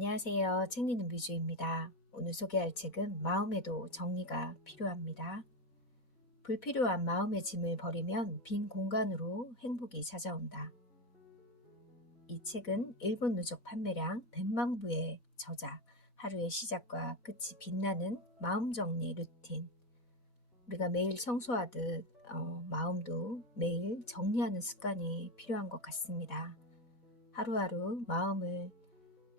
안녕하세요. 책 읽는 뮤즈입니다. 오늘 소개할 책은 마음에도 정리가 필요합니다. 불필요한 마음의 짐을 버리면 빈 공간으로 행복이 찾아온다. 이 책은 일본 누적 판매량 100만 부의 저자, 하루의 시작과 끝이 빛나는 마음 정리 루틴. 우리가 매일 청소하듯 마음도 매일 정리하는 습관이 필요한 것 같습니다. 하루하루 마음을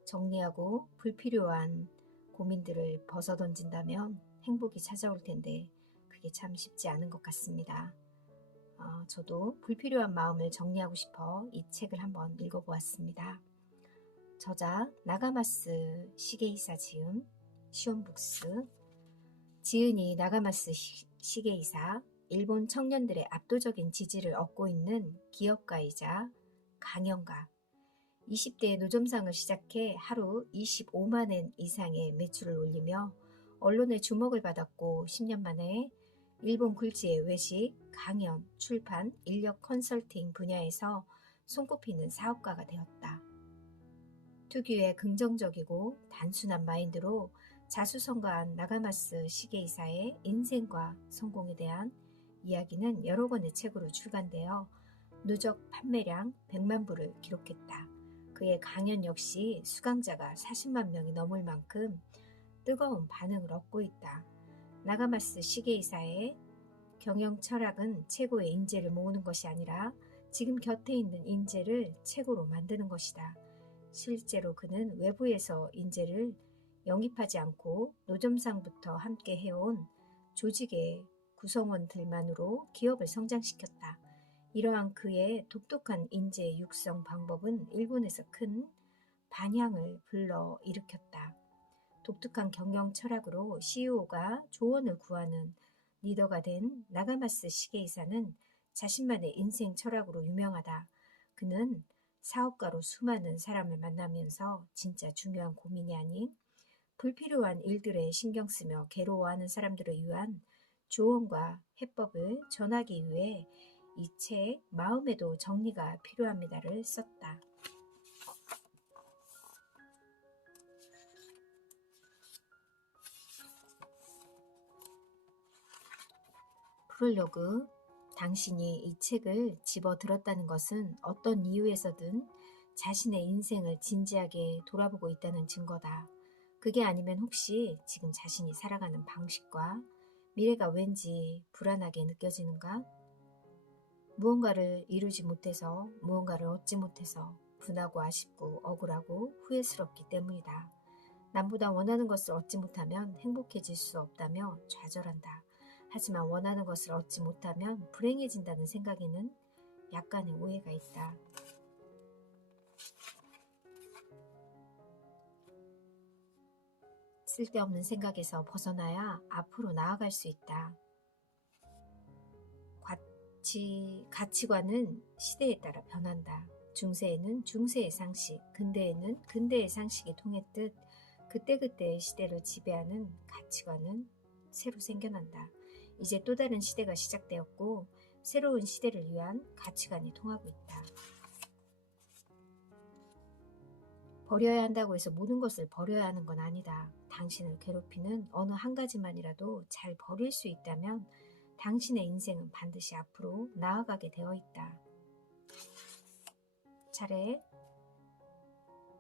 정리하고 불필요한 고민들을 벗어던진다면 행복이 찾아올 텐데 그게 참 쉽지 않은 것 같습니다. 저도 불필요한 마음을 정리하고 싶어 이 책을 한번 읽어보았습니다. 저자 나가마스 시게이사 지음, 시온북스. 지은이 나가마스 시게이사, 일본 청년들의 압도적인 지지를 얻고 있는 기업가이자 강연가. 20대에 노점상을 시작해 하루 25만 엔 이상의 매출을 올리며 언론의 주목을 받았고 10년 만에 일본 굴지의 외식, 강연, 출판, 인력 컨설팅 분야에서 손꼽히는 사업가가 되었다. 특유의 긍정적이고 단순한 마인드로 자수성가한 나가마스 시게이사의 인생과 성공에 대한 이야기는 여러 권의 책으로 출간되어 누적 판매량 100만 부를 기록했다. 그의 강연 역시 수강자가 40만 명이 넘을 만큼 뜨거운 반응을 얻고 있다. 나가마스 시게이사의 경영 철학은 최고의 인재를 모으는 것이 아니라 지금 곁에 있는 인재를 최고로 만드는 것이다. 실제로 그는 외부에서 인재를 영입하지 않고 노점상부터 함께 해온 조직의 구성원들만으로 기업을 성장시켰다. 이러한 그의 독특한 인재 육성 방법은 일본에서 큰 반향을 불러일으켰다. 독특한 경영 철학으로 CEO가 조언을 구하는 리더가 된 나가마스 시게이사는 자신만의 인생 철학으로 유명하다. 그는 사업가로 수많은 사람을 만나면서 진짜 중요한 고민이 아닌 불필요한 일들에 신경 쓰며 괴로워하는 사람들을 위한 조언과 해법을 전하기 위해 이 책 마음에도 정리가 필요합니다를 썼다. 프롤로그. 당신이 이 책을 집어들었다는 것은 어떤 이유에서든 자신의 인생을 진지하게 돌아보고 있다는 증거다. 그게 아니면 혹시 지금 자신이 살아가는 방식과 미래가 왠지 불안하게 느껴지는가? 무언가를 이루지 못해서, 무언가를 얻지 못해서 분하고 아쉽고 억울하고 후회스럽기 때문이다. 남보다 원하는 것을 얻지 못하면 행복해질 수 없다며 좌절한다. 하지만 원하는 것을 얻지 못하면 불행해진다는 생각에는 약간의 오해가 있다. 쓸데없는 생각에서 벗어나야 앞으로 나아갈 수 있다. 가치관은 시대에 따라 변한다. 중세에는 중세의 상식, 근대에는 근대의 상식이 통했듯 그때그때의 시대를 지배하는 가치관은 새로 생겨난다. 이제 또 다른 시대가 시작되었고 새로운 시대를 위한 가치관이 통하고 있다. 버려야 한다고 해서 모든 것을 버려야 하는 건 아니다. 당신을 괴롭히는 어느 한 가지만이라도 잘 버릴 수 있다면 당신의 인생은 반드시 앞으로 나아가게 되어 있다. 차례.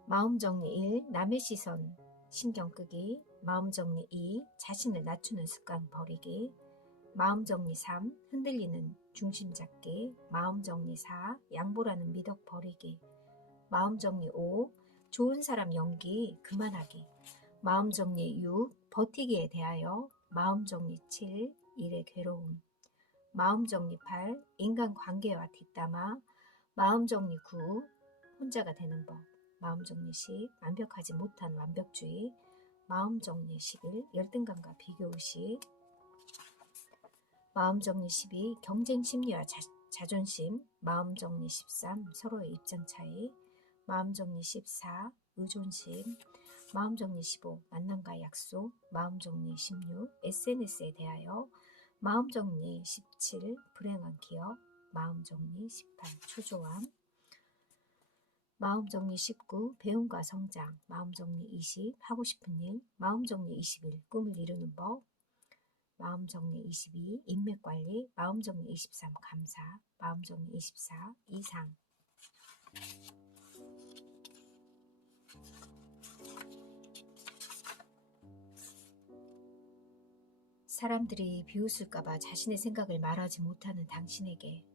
마음정리 1. 남의 시선 신경 끄기. 마음정리 2. 자신을 낮추는 습관 버리기. 마음정리 3. 흔들리는 중심 잡기. 마음정리 4. 양보라는 미덕 버리기. 마음정리 5. 좋은 사람 연기 그만하기. 마음정리 6. 버티기에 대하여. 마음정리 7. 일의 괴로움. 마음정리 8. 인간관계와 뒷담화. 마음정리 9. 혼자가 되는 법. 마음정리 10. 완벽하지 못한 완벽주의. 마음정리 11. 열등감과 비교의식. 마음정리 12. 경쟁심리와 자존심. 마음정리 13. 서로의 입장 차이. 마음정리 14. 의존심. 마음정리 15. 만남과 약속. 마음정리 16. SNS에 대하여. 마음정리 17. 불행한 기억. 마음정리 18. 초조함. 마음정리 19, 배움과 성장, 마음정리 20, 하고 싶은 일, 마음정리 21, 꿈을 이루는 법, 마음정리 22, 인맥관리, 마음정리 23, 감사, 마음정리 24, 이상. 사람들이 비웃을까봐 자신의 생각을 말하지 못하는 당신에게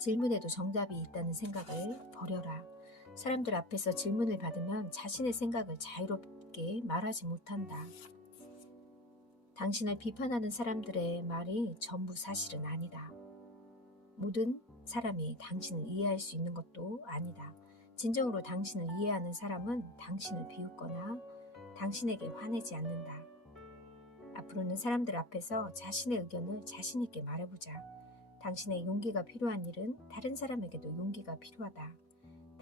질문에도 정답이 있다는 생각을 버려라. 사람들 앞에서 질문을 받으면 자신의 생각을 자유롭게 말하지 못한다. 당신을 비판하는 사람들의 말이 전부 사실은 아니다. 모든 사람이 당신을 이해할 수 있는 것도 아니다. 진정으로 당신을 이해하는 사람은 당신을 비웃거나 당신에게 화내지 않는다. 앞으로는 사람들 앞에서 자신의 의견을 자신 있게 말해보자. 당신의 용기가 필요한 일은 다른 사람에게도 용기가 필요하다.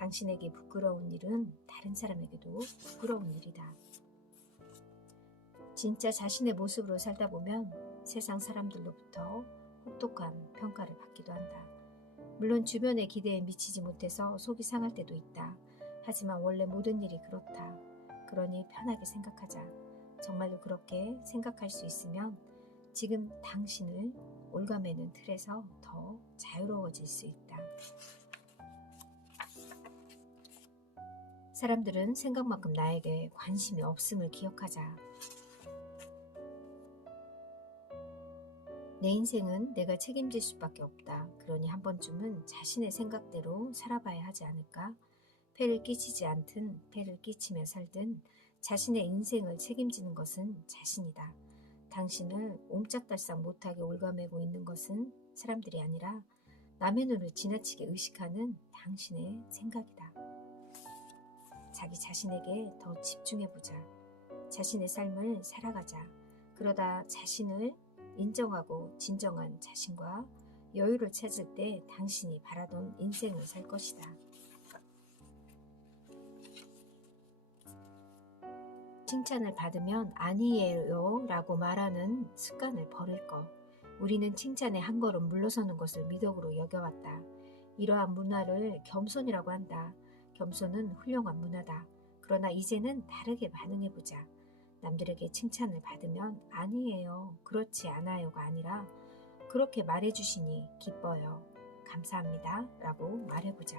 당신에게 부끄러운 일은 다른 사람에게도 부끄러운 일이다. 진짜 자신의 모습으로 살다 보면 세상 사람들로부터 혹독한 평가를 받기도 한다. 물론 주변의 기대에 미치지 못해서 속이 상할 때도 있다. 하지만 원래 모든 일이 그렇다. 그러니 편하게 생각하자. 정말로 그렇게 생각할 수 있으면 지금 당신을 올가매는 틀에서 더 자유로워질 수 있다. 사람들은 생각만큼 나에게 관심이 없음을 기억하자. 내 인생은 내가 책임질 수밖에 없다. 그러니 한 번쯤은 자신의 생각대로 살아봐야 하지 않을까? 폐를 끼치지 않든 폐를 끼치며 살든 자신의 인생을 책임지는 것은 자신이다. 당신을 옴짝달싹 못하게 올가매고 있는 것은 사람들이 아니라 남의 눈을 지나치게 의식하는 당신의 생각이다. 자기 자신에게 더 집중해보자. 자신의 삶을 살아가자. 그러다 자신을 인정하고 진정한 자신과 여유를 찾을 때 당신이 바라던 인생을 살 것이다. 칭찬을 받으면 아니에요 라고 말하는 습관을 버릴 것. 우리는 칭찬에 한 걸음 물러서는 것을 미덕으로 여겨왔다. 이러한 문화를 겸손이라고 한다. 겸손은 훌륭한 문화다. 그러나 이제는 다르게 반응해보자. 남들에게 칭찬을 받으면 아니에요, 그렇지 않아요가 아니라 그렇게 말해주시니 기뻐요, 감사합니다 라고 말해보자.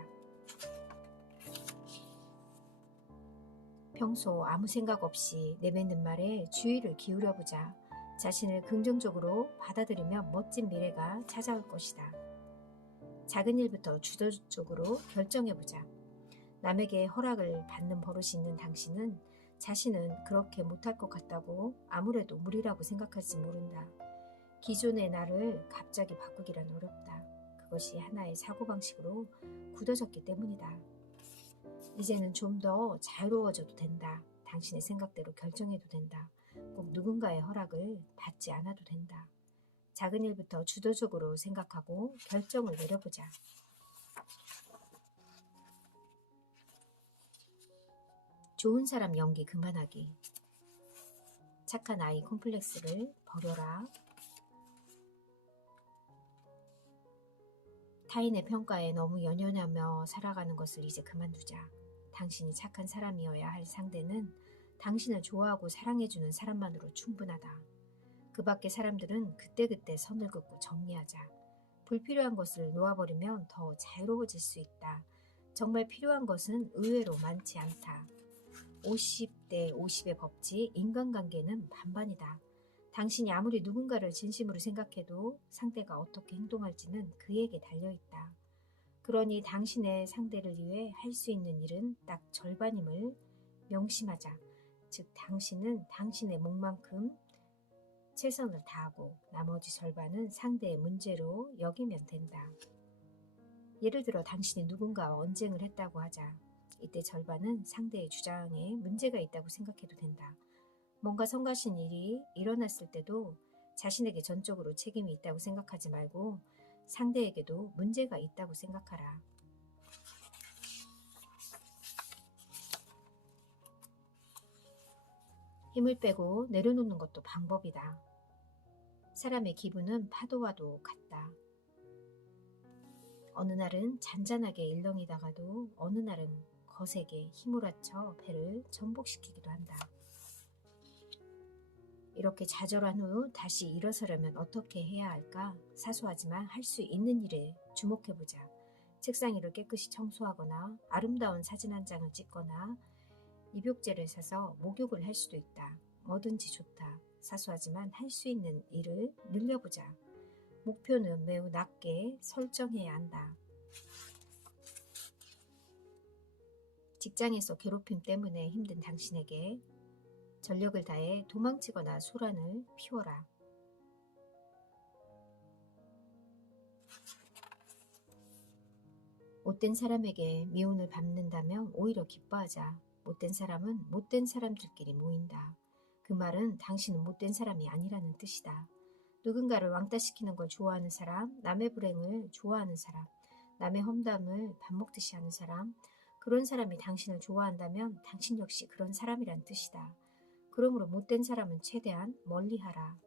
평소 아무 생각 없이 내뱉는 말에 주의를 기울여보자. 자신을 긍정적으로 받아들이면 멋진 미래가 찾아올 것이다. 작은 일부터 주도적으로 결정해보자. 남에게 허락을 받는 버릇이 있는 당신은 자신은 그렇게 못할 것 같다고 아무래도 무리라고 생각할지 모른다. 기존의 나를 갑자기 바꾸기란 어렵다. 그것이 하나의 사고방식으로 굳어졌기 때문이다. 이제는 좀 더 자유로워져도 된다. 당신의 생각대로 결정해도 된다. 꼭 누군가의 허락을 받지 않아도 된다. 작은 일부터 주도적으로 생각하고 결정을 내려보자. 좋은 사람 연기 그만하기. 착한 아이 콤플렉스를 버려라. 타인의 평가에 너무 연연하며 살아가는 것을 이제 그만두자. 당신이 착한 사람이어야 할 상대는 당신을 좋아하고 사랑해주는 사람만으로 충분하다. 그 밖의 사람들은 그때그때 선을 긋고 정리하자. 불필요한 것을 놓아버리면 더 자유로워질 수 있다. 정말 필요한 것은 의외로 많지 않다. 50대 50의 법칙, 인간관계는 반반이다. 당신이 아무리 누군가를 진심으로 생각해도 상대가 어떻게 행동할지는 그에게 달려있다. 그러니 당신의 상대를 위해 할 수 있는 일은 딱 절반임을 명심하자. 즉 당신은 당신의 몫만큼 최선을 다하고 나머지 절반은 상대의 문제로 여기면 된다. 예를 들어 당신이 누군가와 언쟁을 했다고 하자. 이때 절반은 상대의 주장에 문제가 있다고 생각해도 된다. 뭔가 성가신 일이 일어났을 때도 자신에게 전적으로 책임이 있다고 생각하지 말고 상대에게도 문제가 있다고 생각하라. 힘을 빼고 내려놓는 것도 방법이다. 사람의 기분은 파도와도 같다. 어느 날은 잔잔하게 일렁이다가도 어느 날은 거세게 힘을 합쳐 배를 전복시키기도 한다. 이렇게 좌절한 후 다시 일어서려면 어떻게 해야 할까? 사소하지만 할 수 있는 일에 주목해보자. 책상 위를 깨끗이 청소하거나 아름다운 사진 한 장을 찍거나 입욕제를 사서 목욕을 할 수도 있다. 뭐든지 좋다. 사소하지만 할 수 있는 일을 늘려보자. 목표는 매우 낮게 설정해야 한다. 직장에서 괴롭힘 때문에 힘든 당신에게 전력을 다해 도망치거나 소란을 피워라. 못된 사람에게 미움을 받는다면 오히려 기뻐하자. 못된 사람은 못된 사람들끼리 모인다. 그 말은 당신은 못된 사람이 아니라는 뜻이다. 누군가를 왕따시키는 걸 좋아하는 사람, 남의 불행을 좋아하는 사람, 남의 험담을 밥 먹듯이 하는 사람, 그런 사람이 당신을 좋아한다면 당신 역시 그런 사람이란 뜻이다. 그러므로 못된 사람은 최대한 멀리하라.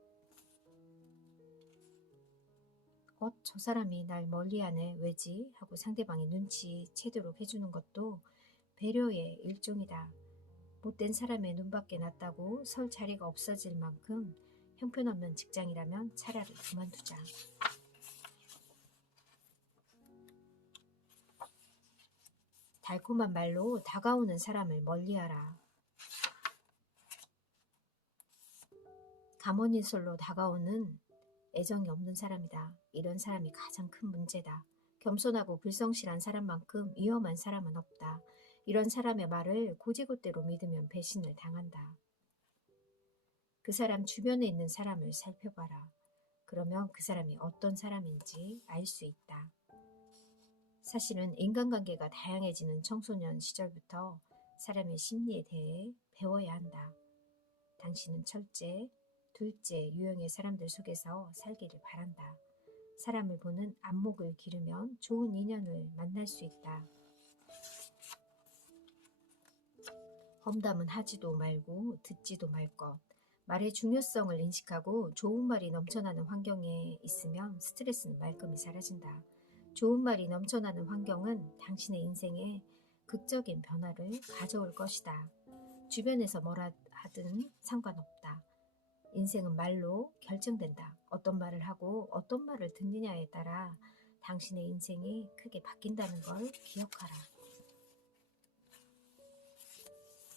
저 사람이 날 멀리하네. 왜지? 하고 상대방이 눈치채도록 해주는 것도 배려의 일종이다. 못된 사람의 눈밖에 났다고 설 자리가 없어질 만큼 형편없는 직장이라면 차라리 그만두자. 달콤한 말로 다가오는 사람을 멀리하라. 가모니솔로 다가오는 애정이 없는 사람이다. 이런 사람이 가장 큰 문제다. 겸손하고 불성실한 사람만큼 위험한 사람은 없다. 이런 사람의 말을 고지고대로 믿으면 배신을 당한다. 그 사람 주변에 있는 사람을 살펴봐라. 그러면 그 사람이 어떤 사람인지 알 수 있다. 사실은 인간관계가 다양해지는 청소년 시절부터 사람의 심리에 대해 배워야 한다. 당신은 첫째, 둘째 유형의 사람들 속에서 살기를 바란다. 사람을 보는 안목을 기르면 좋은 인연을 만날 수 있다. 험담은 하지도 말고 듣지도 말 것. 말의 중요성을 인식하고 좋은 말이 넘쳐나는 환경에 있으면 스트레스는 말끔히 사라진다. 좋은 말이 넘쳐나는 환경은 당신의 인생에 극적인 변화를 가져올 것이다. 주변에서 뭐라 하든 상관없다. 인생은 말로 결정된다. 어떤 말을 하고 어떤 말을 듣느냐에 따라 당신의 인생이 크게 바뀐다는 걸 기억하라.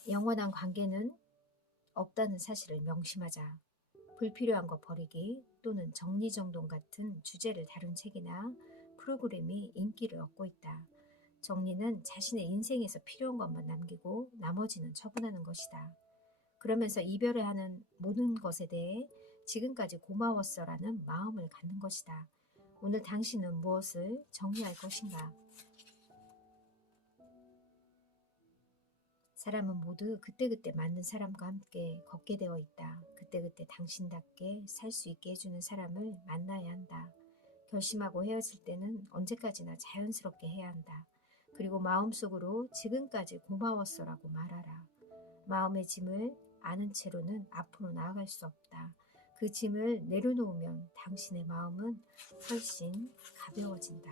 영원한 관계는 없다는 사실을 명심하자. 불필요한 거 버리기 또는 정리정돈 같은 주제를 다룬 책이나 프로그램이 인기를 얻고 있다. 정리는 자신의 인생에서 필요한 것만 남기고 나머지는 처분하는 것이다. 그러면서 이별을 하는 모든 것에 대해 지금까지 고마웠어라는 마음을 갖는 것이다. 오늘 당신은 무엇을 정리할 것인가? 사람은 모두 그때그때 맞는 사람과 함께 걷게 되어 있다. 그때그때 당신답게 살 수 있게 해주는 사람을 만나야 한다. 결심하고 헤어질 때는 언제까지나 자연스럽게 해야 한다. 그리고 마음속으로 지금까지 고마웠어라고 말하라. 마음의 짐을 아는 채로는 앞으로 나아갈 수 없다. 그 짐을 내려놓으면 당신의 마음은 훨씬 가벼워진다.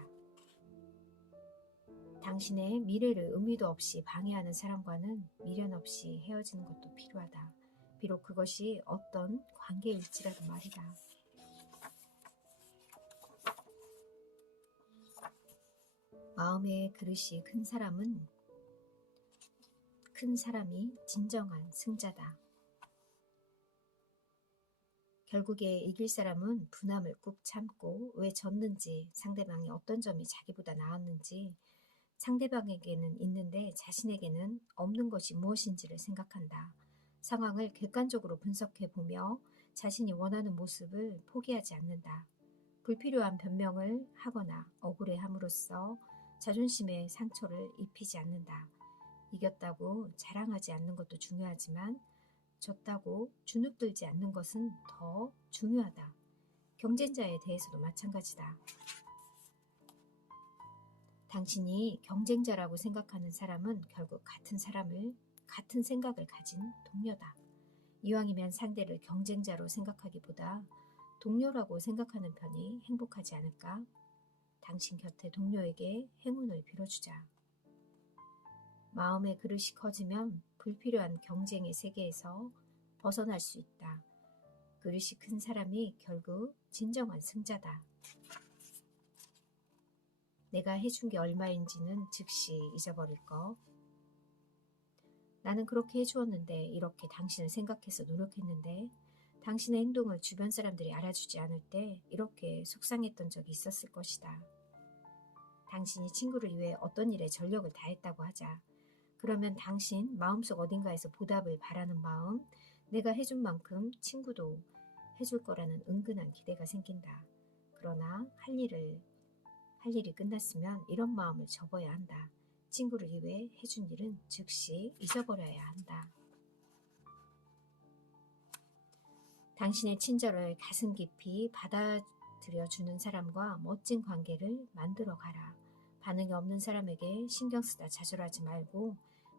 당신의 미래를 의미도 없이 방해하는 사람과는 미련 없이 헤어지는 것도 필요하다. 비록 그것이 어떤 관계일지라도 말이다. 마음의 그릇이 큰 사람이 진정한 승자다. 결국에 이길 사람은 분함을 꾹 참고 왜 졌는지, 상대방이 어떤 점이 자기보다 나았는지, 상대방에게는 있는데 자신에게는 없는 것이 무엇인지를 생각한다. 상황을 객관적으로 분석해보며 자신이 원하는 모습을 포기하지 않는다. 불필요한 변명을 하거나 억울해함으로써 자존심에 상처를 입히지 않는다. 이겼다고 자랑하지 않는 것도 중요하지만 졌다고 주눅들지 않는 것은 더 중요하다. 경쟁자에 대해서도 마찬가지다. 당신이 경쟁자라고 생각하는 사람은 결국 같은 생각을 가진 동료다. 이왕이면 상대를 경쟁자로 생각하기보다 동료라고 생각하는 편이 행복하지 않을까? 당신 곁에 동료에게 행운을 빌어주자. 마음의 그릇이 커지면 불필요한 경쟁의 세계에서 벗어날 수 있다. 그릇이 큰 사람이 결국 진정한 승자다. 내가 해준 게 얼마인지는 즉시 잊어버릴 것. 나는 그렇게 해주었는데, 이렇게 당신을 생각해서 노력했는데, 당신의 행동을 주변 사람들이 알아주지 않을 때 이렇게 속상했던 적이 있었을 것이다. 당신이 친구를 위해 어떤 일에 전력을 다했다고 하자. 그러면 당신 마음속 어딘가에서 보답을 바라는 마음, 내가 해준 만큼 친구도 해줄 거라는 은근한 기대가 생긴다. 그러나 할 일이 끝났으면 이런 마음을 접어야 한다. 친구를 위해 해준 일은 즉시 잊어버려야 한다. 당신의 친절을 가슴 깊이 받아들여주는 사람과 멋진 관계를 만들어 가라. 반응이 없는 사람에게 신경 쓰다 좌절하지 말고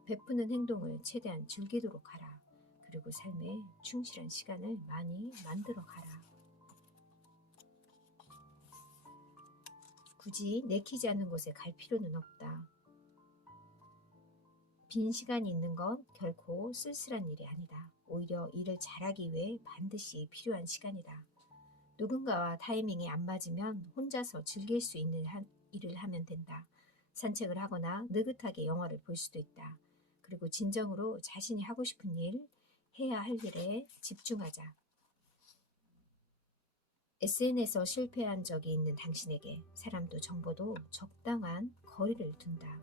베푸는 행동을 최대한 즐기도록 하라. 그리고 삶에 충실한 시간을 많이 만들어 가라. 굳이 내키지 않는 곳에 갈 필요는 없다. 빈 시간이 있는 건 결코 쓸쓸한 일이 아니다. 오히려 일을 잘하기 위해 반드시 필요한 시간이다. 누군가와 타이밍이 안 맞으면 혼자서 즐길 수 있는 일을 하면 된다. 산책을 하거나 느긋하게 영화를 볼 수도 있다. 그리고 진정으로 자신이 하고 싶은 일, 해야 할 일에 집중하자. SNS에서 실패한 적이 있는 당신에게 사람도 정보도 적당한 거리를 둔다.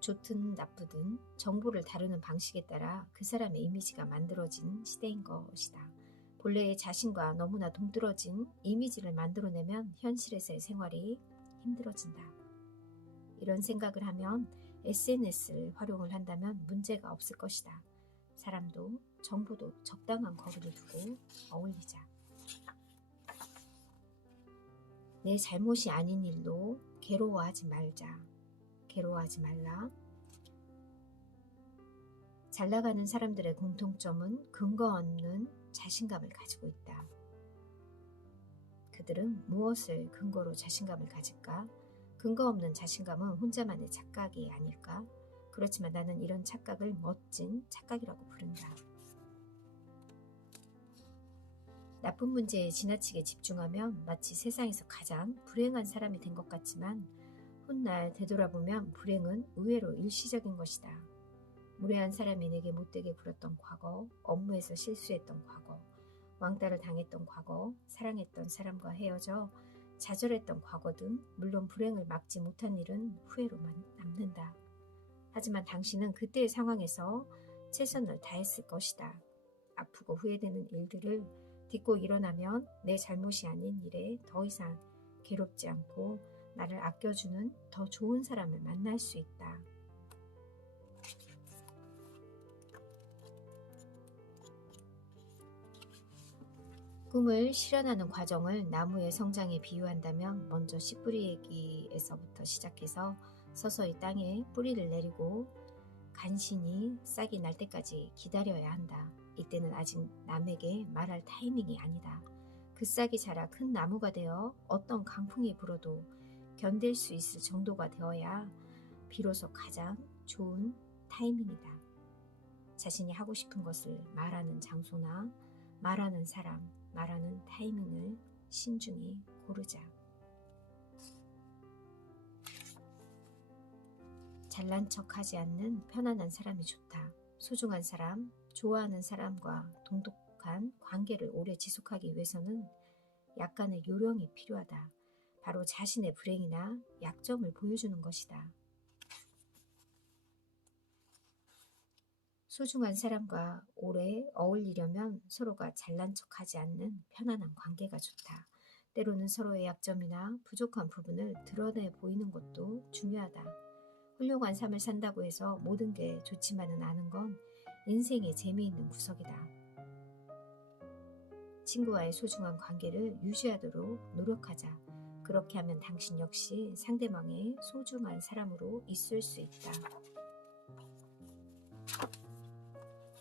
좋든 나쁘든 정보를 다루는 방식에 따라 그 사람의 이미지가 만들어진 시대인 것이다. 본래의 자신과 너무나 동떨어진 이미지를 만들어내면 현실에서의 생활이 힘들어진다. 이런 생각을 하면 SNS를 활용을 한다면 문제가 없을 것이다. 사람도 정보도 적당한 거리를 두고 어울리자. 내 잘못이 아닌 일로 괴로워하지 말자. 괴로워하지 말라. 잘 나가는 사람들의 공통점은 근거 없는 자신감을 가지고 있다. 그들은 무엇을 근거로 자신감을 가질까? 근거 없는 자신감은 혼자만의 착각이 아닐까? 그렇지만 나는 이런 착각을 멋진 착각이라고 부른다. 나쁜 문제에 지나치게 집중하면 마치 세상에서 가장 불행한 사람이 된 것 같지만 훗날 되돌아보면 불행은 의외로 일시적인 것이다. 무례한 사람이 내게 못되게 굴었던 과거, 업무에서 실수했던 과거, 왕따를 당했던 과거, 사랑했던 사람과 헤어져 좌절했던 과거 등 물론 불행을 막지 못한 일은 후회로만 남는다. 하지만 당신은 그때의 상황에서 최선을 다했을 것이다. 아프고 후회되는 일들을 딛고 일어나면 내 잘못이 아닌 일에 더 이상 괴롭지 않고 나를 아껴주는 더 좋은 사람을 만날 수 있다. 꿈을 실현하는 과정을 나무의 성장에 비유한다면 먼저 씨 뿌리기에서부터 시작해서 서서히 땅에 뿌리를 내리고 간신히 싹이 날 때까지 기다려야 한다. 이때는 아직 남에게 말할 타이밍이 아니다. 그 싹이 자라 큰 나무가 되어 어떤 강풍이 불어도 견딜 수 있을 정도가 되어야 비로소 가장 좋은 타이밍이다. 자신이 하고 싶은 것을 말하는 장소나 말하는 사람, 말하는 타이밍을 신중히 고르자. 잘난 척하지 않는 편안한 사람이 좋다. 소중한 사람, 좋아하는 사람과 돈독한 관계를 오래 지속하기 위해서는 약간의 요령이 필요하다. 바로 자신의 불행이나 약점을 보여주는 것이다. 소중한 사람과 오래 어울리려면 서로가 잘난 척하지 않는 편안한 관계가 좋다. 때로는 서로의 약점이나 부족한 부분을 드러내 보이는 것도 중요하다. 훌륭한 삶을 산다고 해서 모든 게 좋지만은 않은 건 인생의 재미있는 구석이다. 친구와의 소중한 관계를 유지하도록 노력하자. 그렇게 하면 당신 역시 상대방의 소중한 사람으로 있을 수 있다.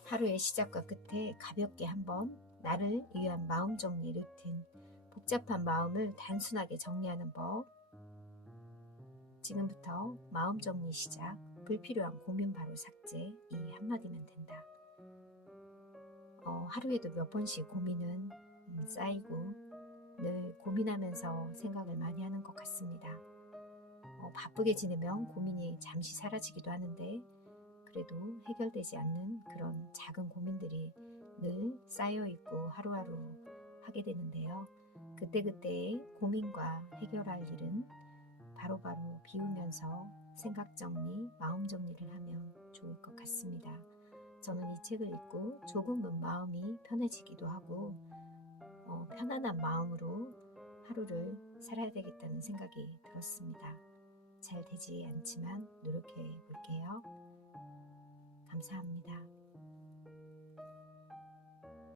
하루의 시작과 끝에 가볍게 한번 나를 위한 마음정리 루틴. 복잡한 마음을 단순하게 정리하는 법. 지금부터 마음 정리 시작. 불필요한 고민 바로 삭제. 이 한마디면 된다. 하루에도 몇 번씩 고민은 쌓이고 늘 고민하면서 생각을 많이 하는 것 같습니다. 바쁘게 지내면 고민이 잠시 사라지기도 하는데 그래도 해결되지 않는 그런 작은 고민들이 늘 쌓여있고 하루하루 하게 되는데요. 그때그때의 고민과 해결할 일은 바로바로 비우면서 생각 정리, 마음 정리를 하면 좋을 것 같습니다. 저는 이 책을 읽고 조금은 마음이 편해지기도 하고 편안한 마음으로 하루를 살아야 되겠다는 생각이 들었습니다. 잘 되지 않지만 노력해 볼게요. 감사합니다.